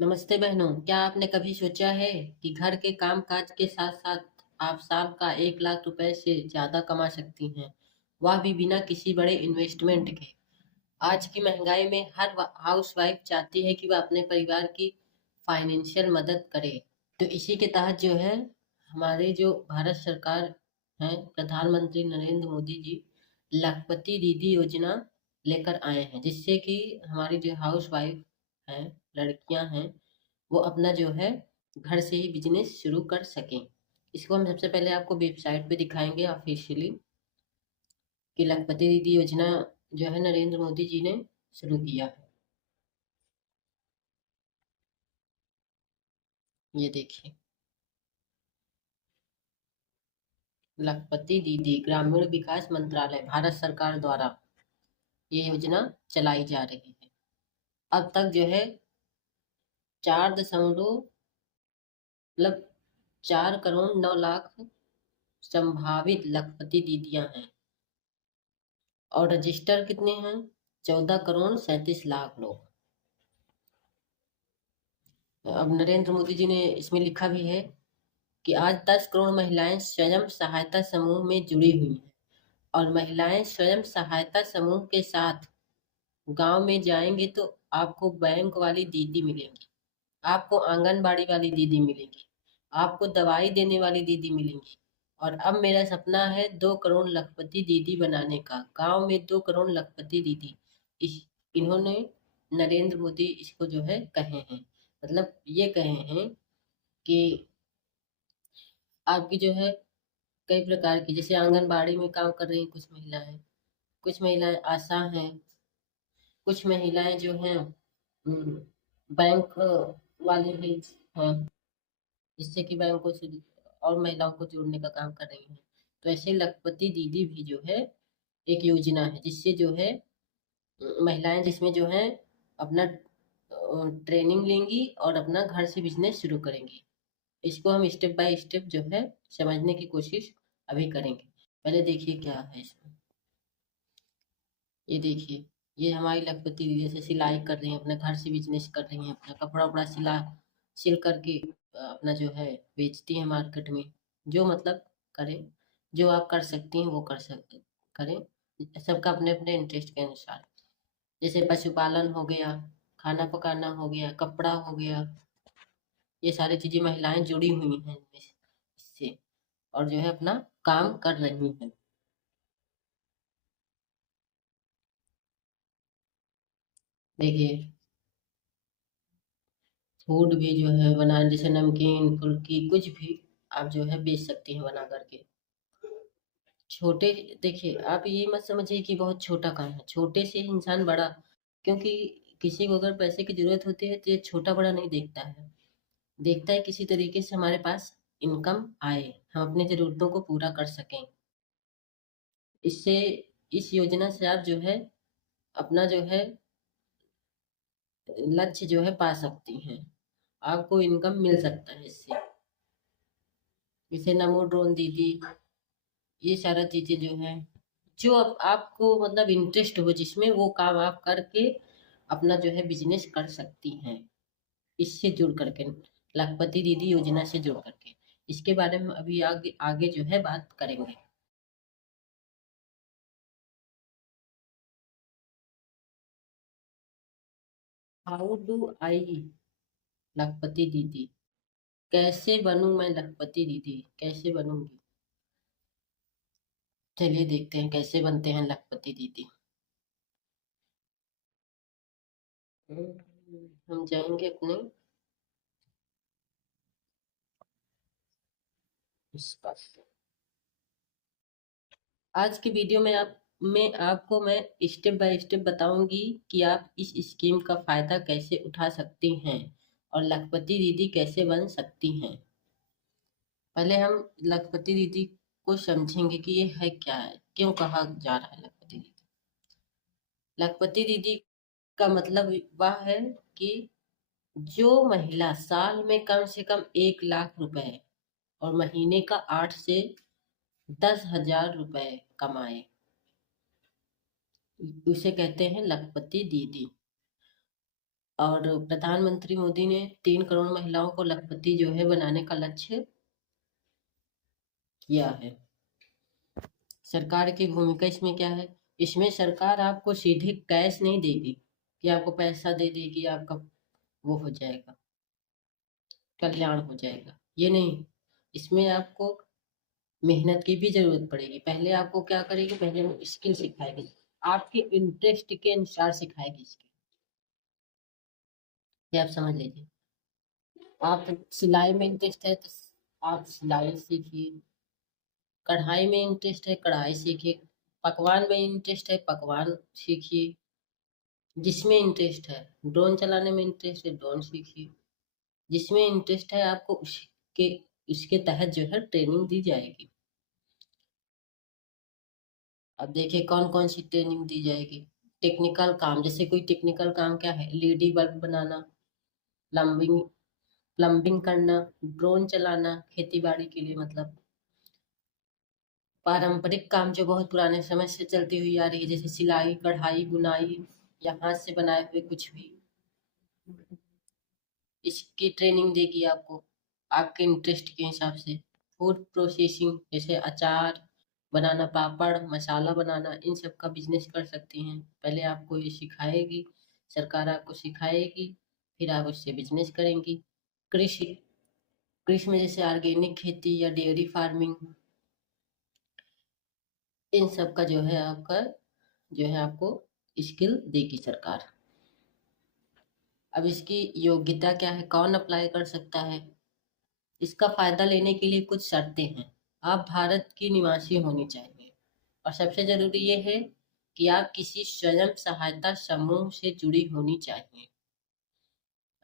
नमस्ते बहनों, क्या आपने कभी सोचा है कि घर के काम काज के साथ साथ आप साल का 1 लाख रुपए से ज्यादा कमा सकती हैं, वह भी बिना किसी बड़े इन्वेस्टमेंट के। आज की महंगाई में हर हाउस वाइफ चाहती है कि वह अपने परिवार की फाइनेंशियल मदद करे। तो इसी के तहत जो है हमारे जो भारत सरकार है, प्रधानमंत्री नरेंद्र मोदी जी लखपति दीदी योजना लेकर आए हैं, जिससे कि हमारी जो हाउस वाइफ हैं, लड़कियां हैं, वो अपना जो है घर से ही बिजनेस शुरू कर सकें। इसको हम सबसे पहले आपको वेबसाइट पे दिखाएंगे ऑफिशियली कि लखपति दीदी योजना जो है नरेंद्र मोदी जी ने शुरू किया है। ये देखिए, लखपति दीदी ग्रामीण विकास मंत्रालय भारत सरकार द्वारा ये योजना चलाई जा रही है। अब तक जो है 4.9 लाख संभावित लखपति दीदियां हैं और रजिस्टर कितने हैं? 14 करोड़ 37 लाख लोग। अब नरेंद्र मोदी जी ने इसमें लिखा भी है कि आज 10 करोड़ महिलाएं स्वयं सहायता समूह में जुड़ी हुई हैं और महिलाएं स्वयं सहायता समूह के साथ गांव में जाएंगे तो आपको बैंक वाली दीदी मिलेंगी, आपको आंगनबाड़ी वाली दीदी मिलेंगी, आपको दवाई देने वाली दीदी मिलेंगी। और अब मेरा सपना है 2 करोड़ लखपति दीदी बनाने का, गांव में 2 करोड़ लखपति दीदी। इस इन्होंने नरेंद्र मोदी इसको जो है कहे हैं, मतलब ये कहे हैं कि आपकी जो है कई प्रकार की, जैसे आंगनबाड़ी में काम कर रही हैं कुछ महिलाएं आशा हैं, कुछ महिलाएं जो हैं बैंक वाले भी हैं, जिससे कि बैंकों से और महिलाओं को जोड़ने का काम कर रही हैं। तो ऐसे लखपति दीदी भी जो है एक योजना है, जिससे जो है महिलाएं जिसमें जो है अपना ट्रेनिंग लेंगी और अपना घर से बिजनेस शुरू करेंगी। इसको हम स्टेप बाय स्टेप जो है समझने की कोशिश अभी करेंगे। पहले देखिए क्या है इसमें। ये देखिए, ये हमारी लखपति दीदी जैसे सिलाई कर रही हैं, अपने घर से बिजनेस कर रही हैं, अपना कपड़ा उपड़ा सिल करके अपना जो है बेचती हैं मार्केट में। जो मतलब करें, जो आप कर सकती हैं वो कर सकते करें, सबका अपने अपने इंटरेस्ट के अनुसार। जैसे पशुपालन हो गया, खाना पकाना हो गया, कपड़ा हो गया, ये सारी चीजें महिलाएं जुड़ी हुई हैं इससे और जो है अपना काम कर रही हैं। देखिए, फूड भी जो है बना, जैसे नमकीन फुल्की कुछ भी आप जो है बेच सकती हैं बना करके। छोटे, देखिए आप ये मत समझिए कि बहुत छोटा काम है, छोटे से ही इंसान बड़ा, क्योंकि किसी को अगर पैसे की जरूरत होती है तो ये छोटा बड़ा नहीं देखता है, देखता है किसी तरीके से हमारे पास इनकम आए, हम अपनी जरूरतों को पूरा कर सकें। इससे, इस योजना से आप जो है अपना जो है लक्ष्य जो है पा सकती हैं, आपको इनकम मिल सकता है इससे। जैसे नमो ड्रोन दीदी, ये सारा चीजें जो है जो आपको मतलब इंटरेस्ट हो, जिसमें वो काम आप करके अपना जो है बिजनेस कर सकती हैं, इससे जुड़ करके, लखपति दीदी योजना से जुड़ करके। इसके बारे में अभी आगे आगे जो है बात करेंगे। हाउ डू आई लखपति दीदी, कैसे बनूं मैं लखपति दीदी, कैसे बनूंगी? चलिए देखते हैं कैसे बनते हैं लखपति दीदी। हम जाएंगे अपने इस पास। आज की वीडियो में आपको मैं स्टेप बाय स्टेप बताऊंगी कि आप इस स्कीम का फायदा कैसे उठा सकती हैं और लखपति दीदी कैसे बन सकती हैं। पहले हम लखपति दीदी को समझेंगे कि ये है क्या है, क्यों कहा जा रहा है लखपति दीदी। लखपति दीदी का मतलब वह है कि जो महिला साल में कम से कम 1 लाख रुपए और महीने का 8 से 10 हजार रुपए कमाए, उसे कहते हैं लखपति दीदी। और प्रधानमंत्री मोदी ने 3 करोड़ महिलाओं को लखपति जो है बनाने का लक्ष्य किया है। सरकार की भूमिका इसमें क्या है? इसमें सरकार आपको सीधे कैश नहीं देगी कि आपको पैसा दे देगी, आपका वो हो जाएगा, कल्याण हो जाएगा, ये नहीं। इसमें आपको मेहनत की भी जरूरत पड़ेगी। पहले आपको क्या करेगी? पहले वो स्किल सिखाएगी, आपके इंटरेस्ट के अनुसार सिखाएगी इसके। ये आप समझ लीजिए। आप सिलाई में इंटरेस्ट है तो आप सिलाई सीखिए, कढ़ाई में इंटरेस्ट है कढ़ाई सीखिए, पकवान में इंटरेस्ट है पकवान सीखिए, जिसमें इंटरेस्ट है। ड्रोन चलाने में इंटरेस्ट है ड्रोन सीखिए, जिसमें इंटरेस्ट है आपको उसके तहत जो है ट्रेनिंग दी जाएगी। अब देखिए कौन कौन सी ट्रेनिंग दी जाएगी। टेक्निकल काम, जैसे कोई टेक्निकल काम क्या है? एलईडी बल्ब बनाना, प्लम्बिंग प्लम्बिंग करना, ड्रोन चलाना, खेती बाड़ी के लिए मतलब पारंपरिक काम जो बहुत पुराने समय से चलती हुई आ रही है, जैसे सिलाई कढ़ाई बुनाई या हाथ से बनाए हुए कुछ भी, इसकी ट्रेनिंग देगी आपको आपके इंटरेस्ट के हिसाब से। फूड प्रोसेसिंग, जैसे अचार बनाना, पापड़ मसाला बनाना, इन सब का बिजनेस कर सकती हैं। पहले आपको ये सिखाएगी, सरकार आपको सिखाएगी, फिर आप उससे बिजनेस करेंगी। कृषि कृषि में जैसे ऑर्गेनिक खेती या डेयरी फार्मिंग, इन सब का जो है आपका जो है आपको स्किल देगी सरकार। अब इसकी योग्यता क्या है? कौन अप्लाई कर सकता है? इसका फायदा लेने के लिए कुछ शर्तें हैं। आप भारत की निवासी होनी चाहिए, और सबसे जरूरी ये है कि आप किसी स्वयं सहायता समूह से जुड़ी होनी चाहिए।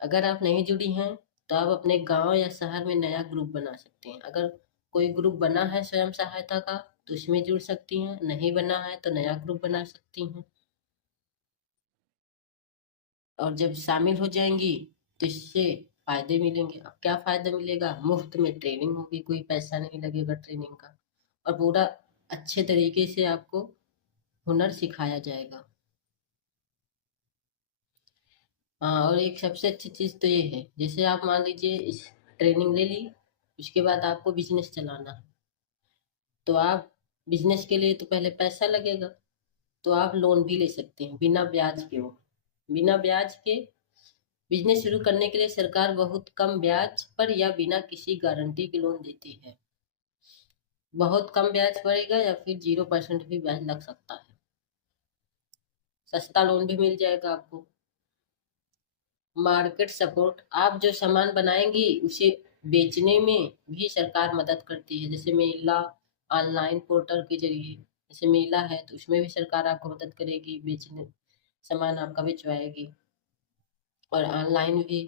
अगर आप नहीं जुड़ी हैं तो आप अपने गांव या शहर में नया ग्रुप बना सकते हैं। अगर कोई ग्रुप बना है स्वयं सहायता का तो उसमें जुड़ सकती हैं, नहीं बना है तो नया ग्रुप बना सकती हैं। और जब शामिल हो जाएंगी तो इससे फायदे मिलेंगे। अब क्या फायदा मिलेगा? मुफ्त में ट्रेनिंग होगी, कोई पैसा नहीं लगेगा ट्रेनिंग का, और पूरा अच्छे तरीके से आपको हुनर सिखाया जाएगा। हाँ, और एक सबसे अच्छी चीज़ तो ये है, जैसे आप मान लीजिए इस ट्रेनिंग ले ली, उसके बाद आपको बिजनेस चलाना है, तो आप बिजनेस के लिए तो पहले पैसा लगेगा, तो आप लोन भी ले सकते हैं बिना ब्याज के। वो बिना ब्याज के बिजनेस शुरू करने के लिए सरकार बहुत कम ब्याज पर या बिना किसी गारंटी के लोन देती है। बहुत कम ब्याज पड़ेगा या फिर 0% भी ब्याज लग सकता है। सस्ता लोन भी मिल जाएगा आपको। मार्केट सपोर्ट, आप जो सामान बनाएंगी उसे बेचने में भी सरकार मदद करती है। जैसे मेला ऑनलाइन पोर्टल के जरिए, जैसे मेला है तो उसमें भी सरकार आपको मदद करेगी, बेचने सामान आपका बेचवाएगी। और ऑनलाइन भी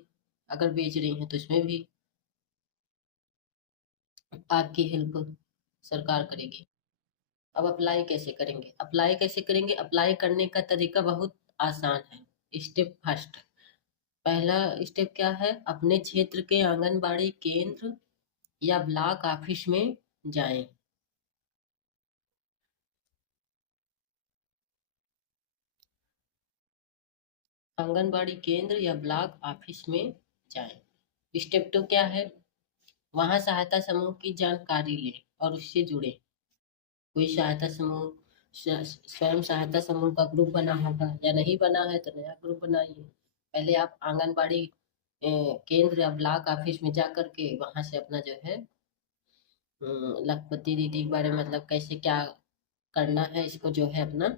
अगर बेच रही हैं तो उसमें भी आपकी हेल्प सरकार करेगी। अब अप्लाई कैसे करेंगे? अप्लाई करने का तरीका बहुत आसान है। स्टेप फर्स्ट, पहला स्टेप क्या है? अपने क्षेत्र के आंगनबाड़ी केंद्र या ब्लॉक ऑफिस में जाएं। आंगनबाड़ी केंद्र या ब्लॉक ऑफिस में जाएं। स्टेप टू क्या है? वहां सहायता समूह की जानकारी लें और उससे जुड़े। कोई सहायता समूह, स्वयं सहायता समूह का ग्रुप बना होगा, या नहीं बना है तो नया ग्रुप बनाइए। पहले आप आंगनबाड़ी केंद्र या ब्लॉक ऑफिस में जा करके वहां से अपना जो है लखपति दीदी के बारे में, मतलब कैसे क्या करना है इसको जो है अपना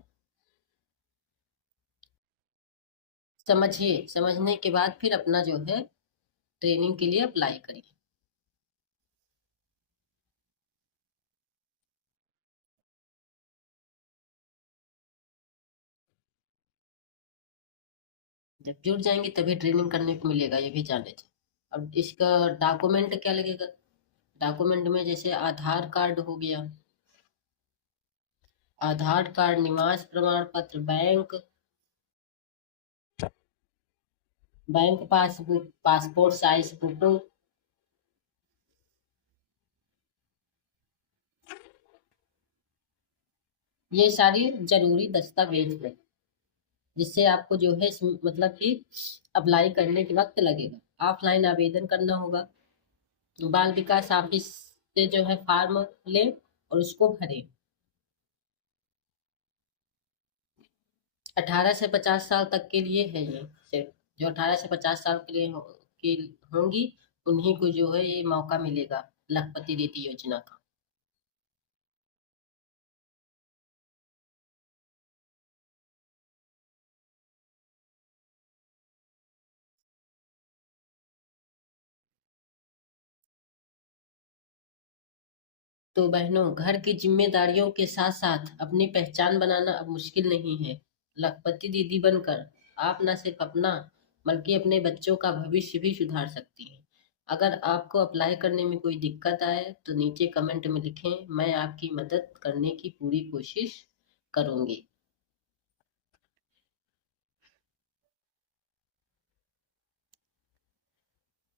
समझिए। समझने के बाद फिर अपना जो है ट्रेनिंग के लिए अप्लाई करिए। जब जुड़ जाएंगे तभी ट्रेनिंग करने को मिलेगा, ये भी जान लीजिए। अब इसका डॉक्यूमेंट क्या लगेगा? डॉक्यूमेंट में जैसे आधार कार्ड हो गया, आधार कार्ड, निवास प्रमाण पत्र, bank passbook, passport size photo, ये सारी जरूरी दस्तावेज है जिससे आपको जो है मतलब कि अप्लाई करने के वक्त लगेगा। ऑफलाइन आवेदन करना होगा। बाल विकास ऑफिस से जो है फॉर्म लें और उसको भरें। 18 से 50 साल तक के लिए है ये सिर्फ। जो 18 से 50 साल के लिए की होंगी उन्हीं को जो है ये मौका मिलेगा लखपति दीदी योजना का। तो बहनों, घर की जिम्मेदारियों के साथ साथ अपनी पहचान बनाना अब मुश्किल नहीं है। लखपति दीदी बनकर आप न सिर्फ अपना बल्कि अपने बच्चों का भविष्य भी सुधार सकती हैं। अगर आपको अप्लाई करने में कोई दिक्कत आए तो नीचे कमेंट में लिखें, मैं आपकी मदद करने की पूरी कोशिश करूंगी।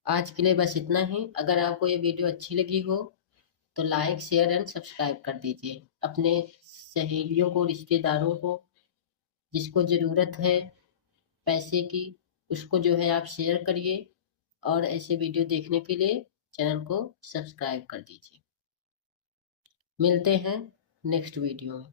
आज के लिए बस इतना ही। अगर आपको ये वीडियो अच्छी लगी हो तो लाइक शेयर एंड सब्सक्राइब कर दीजिए। अपने सहेलियों को, रिश्तेदारों को, जिसको ज़रूरत है पैसे की, उसको जो है आप शेयर करिए। और ऐसे वीडियो देखने के लिए चैनल को सब्सक्राइब कर दीजिए। मिलते हैं नेक्स्ट वीडियो में।